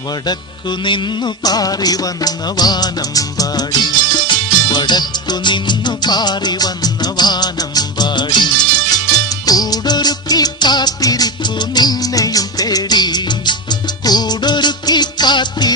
വടക്കു നിന്നു പാറി വന്ന വാനമ്പാടി, വടക്കു നിന്നു പാറി വന്ന വാനമ്പാടി, കൂടൊരുക്കി കാത്തിരിപ്പു നിന്നെയും തേടി, കൂടൊരുക്കി കാത്തി